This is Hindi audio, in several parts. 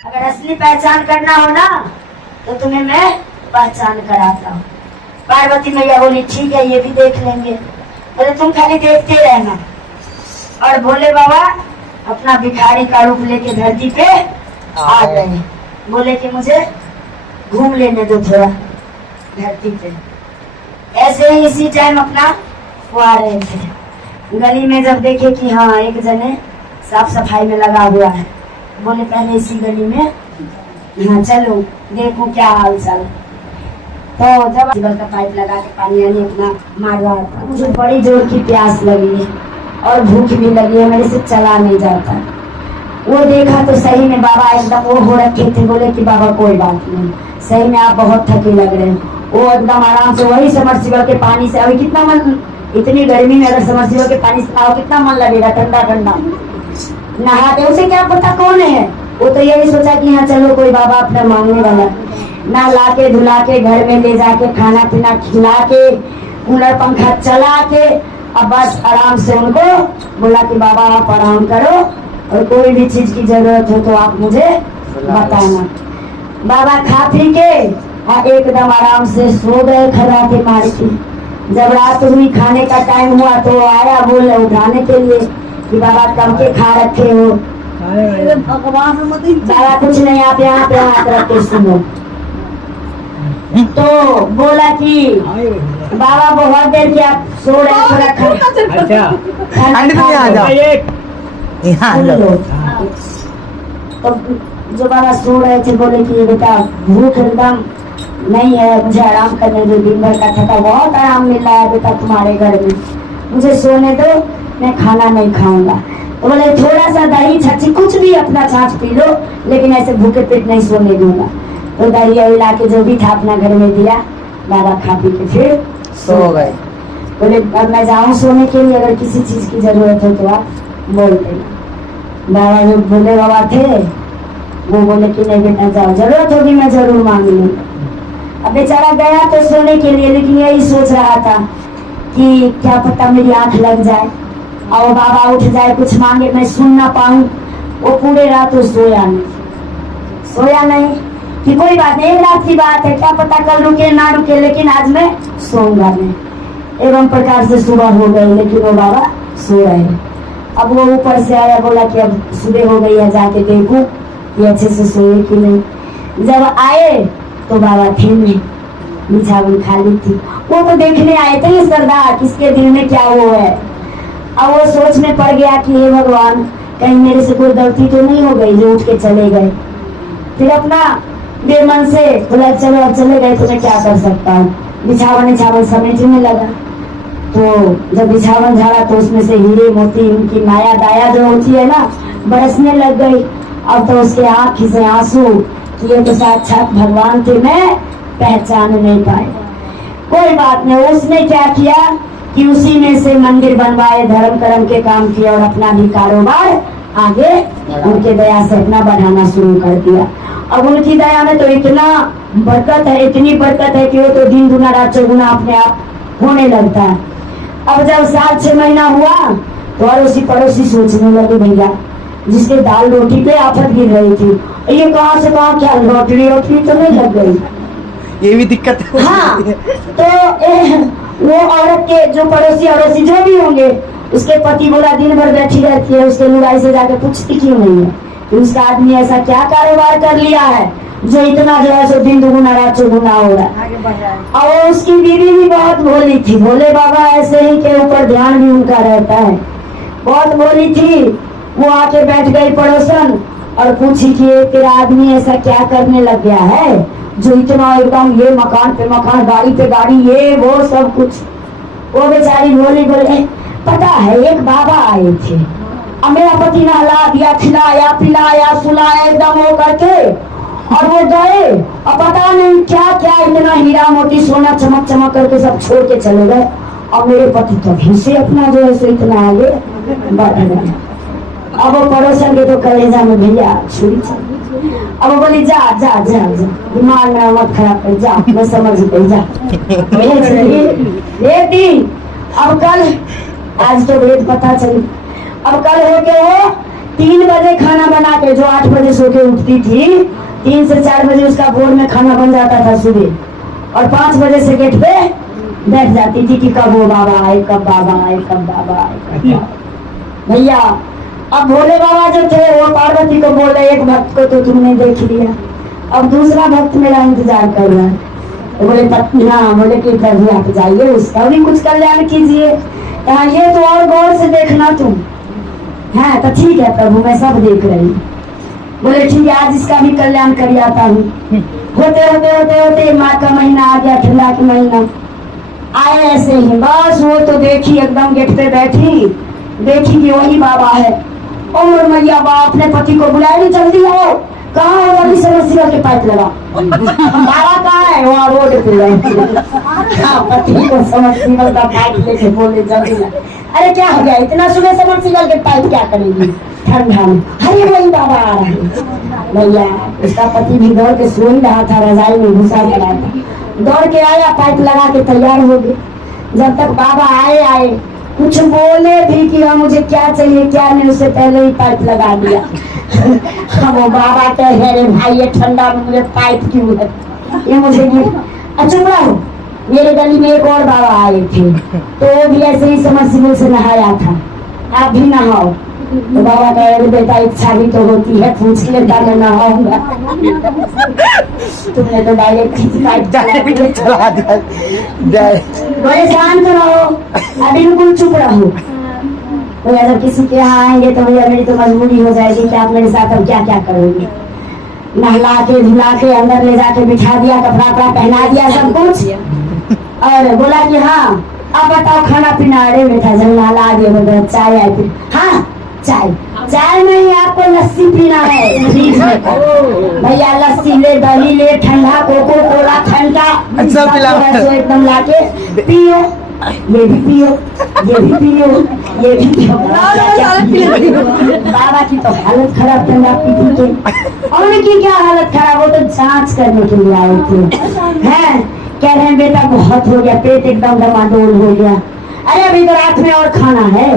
अगर असली पहचान करना हो ना तो तुम्हें मैं पहचान कराता हूँ। पार्वती मैया बोली ठीक है, ये भी देख लेंगे। बोले तुम खाली देखते रहना। और भोले बाबा अपना भिखारी का रूप लेके धरती पे आ गए। बोले कि मुझे घूम लेने दो थोड़ा धरती पे। ऐसे ही इसी टाइम अपना वो आ रहे थे गली में, जब देखे कि हाँ एक जने साफ सफाई में लगा हुआ है, बोले पहले इसी गली में यहाँ चलो देखो क्या हाल चाल। तो जब टेबल का पाइप लगा के पानी आने अपना मार रहा था, मुझे बड़ी जोर की प्यास लगी है और भूख भी लगी है, मेरे से चला नहीं जाता। वो देखा तो सही में बाबा एकदम वो हो रखे थे। बोले कि बाबा कोई बात नहीं, सही में आप बहुत थके लग रहे हैं। वो एकदम आराम से वही समरसीबल के पानी से, अभी कितना मन, इतनी गर्मी में अगर समरसीबल के पानी से आओ कितना मन लगेगा, ठंडा ठंडा नहाते। उसे क्या पता कौन है, वो तो यही सोचा कि हाँ चलो कोई बाबा अपना मांगने वाला। ना लाके धुला के घर में ले जाके खाना पीना खिला के कूलर पंखा चला के अब बस आराम से उनको बोला कि बाबा आप आराम करो और कोई भी चीज की जरूरत हो तो आप मुझे बताना। बाबा खा पी के एकदम आराम से सो गए खर्राटे मार के। जब रात हुई खाने का टाइम हुआ तो आया बोले उठाने के लिए कि बाबा कब के खा रखे हो। बाबा कुछ नहीं, आप यहाँ पे हाथ रख के सुनो। तो बोला कि बाबा बहुत देर के आप सो रहे हैं, तो जो बाबा सो रहे थे बोले कि बेटा भूख एकदम नहीं है, मुझे आराम करने दो, दिन भर का थका बहुत आराम मिल रहा है बेटा तुम्हारे घर में, मुझे सोने दो, मैं खाना नहीं खाऊंगा। तो बोले थोड़ा सा दही छच्छी कुछ भी अपना छाछ पी लो, लेकिन ऐसे भूखे पेट नहीं सोने दूंगा। तो दही ला के जो भी था अपना घर में दिया, बाबा खा पी के फिर सो गए। बोले अब मैं जाऊँ सोने के लिए, अगर किसी चीज की जरूरत हो तो आप बोल देना। बाबा जो भोले बाबा थे वो बोले कि नहीं बेटा जाओ, जरूरत होगी मैं जरूर मांग लूंगा। अब बेचारा गया तो सोने के लिए, लेकिन यही सोच रहा था कि क्या पता मेरी आंख लग जाए और बाबा उठ जाए कुछ मांगे मैं सुन ना पाऊं। वो पूरे रात तो सोया नहीं कि कोई बात नहीं, एक रात की बात है, क्या पता कल रुके ना रुके, लेकिन आज मैं सोऊंगा नहीं। एवं प्रकार से सुबह हो गई, लेकिन वो बाबा सो रहे। अब वो ऊपर से आया, बोला कि अब सुबह हो गई है, जाके देखूं कि अच्छे से सोए कि नहीं। जब आए तो बाबा थे नहीं, बिछावन खाली थी। वो तो देखने आए थे सरदार किसके दिल में क्या वो है। अब वो सोच में पड़ गया कि हे भगवान कहीं मेरे से कोई गलती तो नहीं हो गई जो उठ के चले गए। फिर अपना बेमन से बोला चलो अब चले गए तो मैं क्या कर सकता हूँ। बिछावन समेटने लगा, तो जब बिछावन झाड़ा तो उसमें से हीरे मोती उनकी माया दाया जो होती है ना बरसने लग गई। अब तो उसके आँख से आंसू कि ये तो साक्षात भगवान थे, मैं पहचान नहीं पाए। कोई बात नहीं, उसने क्या किया कि उसी में से मंदिर बनवाए, धर्म कर्म के काम किए और अपना भी कारोबार आगे उनके दया से अपना बढ़ाना शुरू कर दिया। अब उनकी दया में तो इतना बरकत है, इतनी बरकत है कि वो तो दिन दुना रात चौगुना अपने आप होने लगता है। अब जब 7-6 महीना हुआ तो अड़ोसी पड़ोसी सोचने लगे भैया जिसके दाल रोटी पे आफत गिर रही थी, ये कहाँ से कहाँ क्या रोटी तो नहीं लग गई, ये भी दिक्कत है। हाँ तो वो औरत के जो पड़ोसी अड़ोसी जो भी होंगे उसके पति बोला दिन भर बैठी रहती है, उसके लुगाई से जाके पूछती क्यों नहीं है कि उसका आदमी ऐसा क्या कारोबार कर लिया है जो इतना जो है सो दिन दुगुना रात चौगुना हो रहा है। और उसकी बीवी भी बहुत भोली थी, भोले बाबा ऐसे ही के ऊपर ध्यान भी उनका रहता है, बहुत भोली थी। वो आके बैठ गई पड़ोसन और पूछी कि तेरा आदमी ऐसा क्या करने लग गया है जो इतना एकदम ये मकान पे मकान गाड़ी पे गाड़ी ये वो सब कुछ। वो बेचारी बोली बोले पता है एक बाबा आए थे, अब मेरा पति नहला दिया, खिलाया पिलाया सुलाया एकदम वो करके और वो गए और पता नहीं क्या क्या इतना हीरा मोती सोना चमक चमक करके सब छोड़ के चले गए। और मेरे पति तभी से अपना जो है सो इतना आगे बढ़ गए। अब वो पड़ोसन के तो कलेजा में भैया छुरी चल। अब वो बोली जा जा जा जा दिमाग में मत खराब कर, जा मैं समझ गई जा। एक दिन अब कल आज तो भेद पता चली, अब कल हो के हो 3 बजे खाना बना के, जो 8 बजे सो के उठती थी, 3 से 4 बजे उसका भोर में खाना बन जाता था सुबह, और 5 बजे से गेट पे बैठ जाती थी कि कब वो बाबा आए, कब बाबा आए, कब बाबा आए, कब बाबा आए। भैया अब भोले बाबा जो थे वो पार्वती को बोले, एक भक्त को तो तुमने देख लिया, अब दूसरा भक्त मेरा इंतजार कर रहा है। तो बोले पत्नी, हाँ, बोले कि प्रभु आप जाइए, उसका भी कुछ कल्याण कीजिए, ये तो और गौर से देखना तुम। हाँ तो ठीक है प्रभु, मैं सब देख रही हूँ। बोले ठीक है, आज इसका भी कल्याण कर आता हूँ। होते होते होते होते माँ का महीना आ गया, ठंडा का महीना आए, ऐसे ही बस वो तो देखी एकदम गेट पे बैठी, देखी कि वही बाबा है। और मैया बाप ने पति को बुलाया, जल्दी आओ, कहाँ है वाली समस्या के पाइप लगा, बाबा कहाँ है, वहाँ रोड पे। हाँ, पति को समस्या का पाइप लेके बोले जल्दी। अरे क्या हो गया, इतना सुबह समस्या के पाइप क्या करेगी ठंडा में? अरे वही बाबा आ रहे हैं। भैया उसका पति भी दौड़ के सो ही रहा था, रजाई में घुसा पड़ा था, दौड़ के आया, पाइप लगा के तैयार हो गए। जब तक बाबा आए कुछ बोले भी कि हाँ मुझे क्या चाहिए क्या नहीं, उससे पहले ही पाइप लगा दिया। हम वो बाबा कह रहे, अरे भाई ये ठंडा में मुझे पाइप क्यों है, ये मुझे चुप रहो। मेरे गली में एक और बाबा आए थे, तो वो भी ऐसे ही समरसेबल से नहाया था, आप भी नहाओ। तो बाबा कह रहे, बेटा इच्छा भी तो होती है, पूछ लेता मैं नहाऊंगा। तुमने तो डायरेक्ट चला दिया। बोले शांत रहो, अभी बिल्कुल चुप रहो। तो जब किसी के यहाँ आएंगे तो भैया मेरी तो मजबूरी हो जाएगी कि आप मेरे साथ अब क्या क्या करोगे। नहला के धुला के अंदर ले जाके बिठा दिया, कपड़ा वपड़ा पहना दिया, सब कुछ, और बोला कि हाँ अब बताओ खाना पीना। अरे बेटा जब नहला दिया, चाय आए फिर, हाँ चाय नहीं, आपको लस्सी पीना है फ्रिज में। भैया लस्सी ले, दही ले, ठंडा कोको कोला, ठंडा सब एकदम लाके पियो, ये भी पियो, ये भी पियो, ये भी पियो। बाबा की तो हालत खराब, ठंडा पी के। और उनकी क्या हालत खराब, वो तो जांच करने के लिए आए थे। हैं कह रहे हैं बेटा बहुत हो गया, पेट एकदम डमाडोल हो गया। अरे अभी तो रात में और खाना है।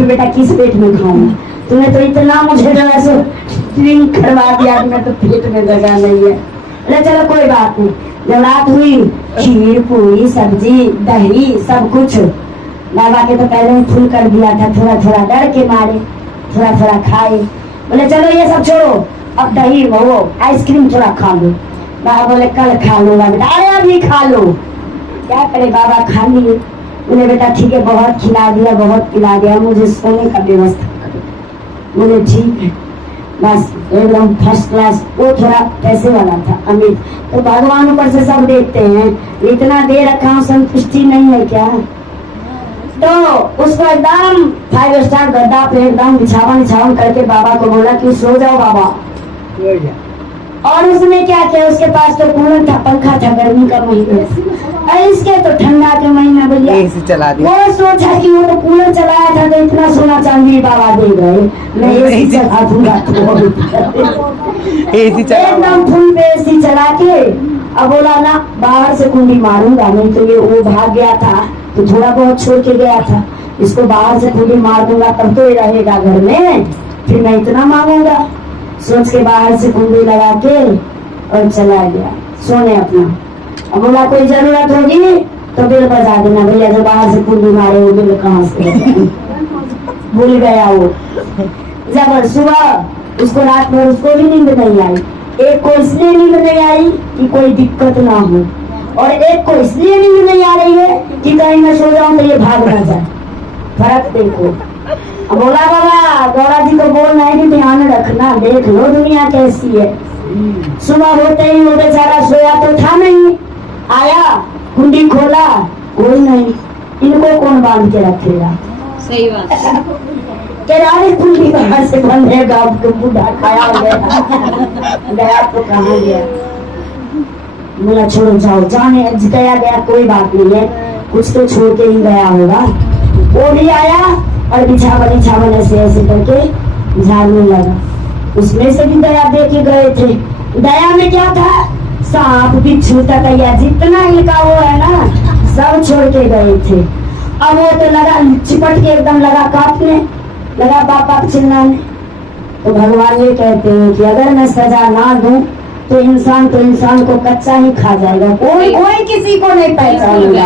बेटा किस पेट में खाऊंगा, तूने तो इतना मुझे जो है सो ड्रिंक करवा दिया, मैं तो पेट में जगह नहीं है। अरे चलो कोई बात नहीं। जब रात हुई, खीर पूरी सब्जी दही सब कुछ बाबा के तो पहले ही फुल कर दिया था, थोड़ा थोड़ा डर के मारे थोड़ा थोड़ा खाए। बोले चलो ये सब छोड़ो, अब दही वो आइसक्रीम थोड़ा खा लो। बाबा बोले कल खा लूंगा बेटा। अरे अभी खा लो, क्या करे बाबा, खा लिए। बोले बेटा ठीक है, बहुत खिला दिया, बहुत पिला दिया, मुझे सोने का व्यवस्था करो। बोले ठीक है, बस एकदम फर्स्ट क्लास। वो थोड़ा पैसे वाला था, अमीर, तो भगवान ऊपर से सब देखते हैं, इतना दे रखा हूँ, संतुष्टि नहीं है क्या? तो उसको एकदम 5 स्टार गद्दा पे एकदम बिछावन करके बाबा को बोला कि सो जाओ बाबा। और उसने क्या किया, उसके पास तो कूलर था, पंखा था, गर्मी का महीना, इसके तो ठंडा के महीना भैया एसी चला दिया। वो सोचा कि वो तो कूलर चलाया था तो इतना सोना चांदी बाबा दे गए, मैं एसी चला दूंगा। एसी चला एकदम फुल पे एसी चला के, अब बोला ना बाहर से कुंडी मारूंगा, नहीं तो ये वो भाग गया था तो थोड़ा बहुत छोड़ के गया था, इसको बाहर से कुंडी मार दूंगा तब तो ये रहेगा घर में, फिर मैं इतना मांगूंगा। सोच के बाहर से कुंडी लगा के और चला गया सोने अपना। अब बोला कोई जरूरत होगी तो बिल बजा देना भैया, जो बाहर से कुंडी मारे वो बिल कहाँ से भूल गया वो। जब सुबह उसको रात भर उसको भी नींद नहीं आई, एक को इसलिए नींद नहीं आई कि कोई दिक्कत ना हो, और एक को इसलिए नींद नहीं आ रही है कि कहीं मैं सो जाऊं तो ये भाग ना जाए। फर्क देखो। अब बोला बाबा गौरा जी को बोलना है कि ध्यान रखना, देख लो दुनिया कैसी है। सुबह होते ही वो बेचारा सोया तो था नहीं, आया कुंडी खोला, कोई नहीं, इनको कौन बांध के रखेगा? सही बात। केरारी कुंडी बाहर से बंद है, गाँव के बूढ़ा खाया हो गया तो कहाँ गया? बोला छोड़ो जाओ, जाने गया कोई बात नहीं है, कुछ तो छोड़ के ही गया होगा। वो भी आया और बिछावन ऐसे करके झाड़ने लगा। उसमें से भी दया दे के गए थे। दया में क्या था? सांप बिच्छू तकैया जितना इनका वो है ना सब छोड़ के गए थे। अब वो तो लगा चिपट के एकदम लगा काटने लगा, बाप बाप चिल्लाने। तो भगवान ये कहते हैं कि अगर मैं सजा ना दूं तो इंसान को कच्चा ही खा जाएगा, कोई किसी को नहीं पहचानेगा।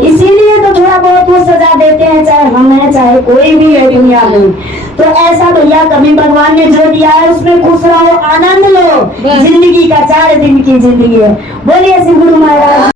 इसीलिए तो थोड़ा बहुत वो सजा देते हैं, चाहे हम हैं चाहे कोई भी है दुनिया में। तो ऐसा भैया कभी भगवान ने जो दिया है उसमें खुश रहो, आनंद लो। जिंदगी का 4 दिन की जिंदगी है। बोलिए श्री गुरु महाराज।